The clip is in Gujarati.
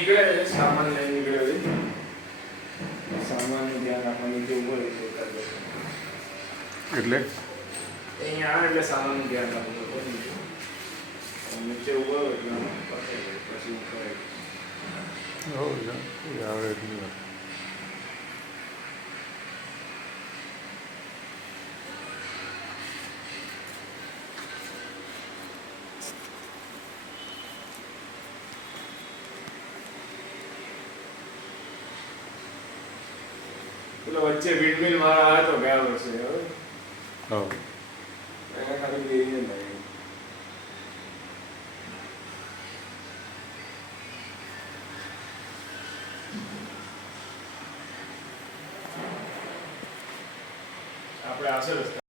નીકળે છે સામાન લઈને નીકળે છે સામાનનું ધ્યાન રાખવાની જેવું હોય તો કરી એટલે અહીંયા આવે એટલે સામાનનું ધ્યાન રાખવું પડે નીચે ઉભો હોય એટલે પછી હું કરાવી આવે એટલી વાર પેલો વચ્ચે વિન્ડમિલ વાળા આવ્યો તો ગયા વર્ષે હવે હા એને ખાલી દેવી નહીં આપણે આવશે રસ્તા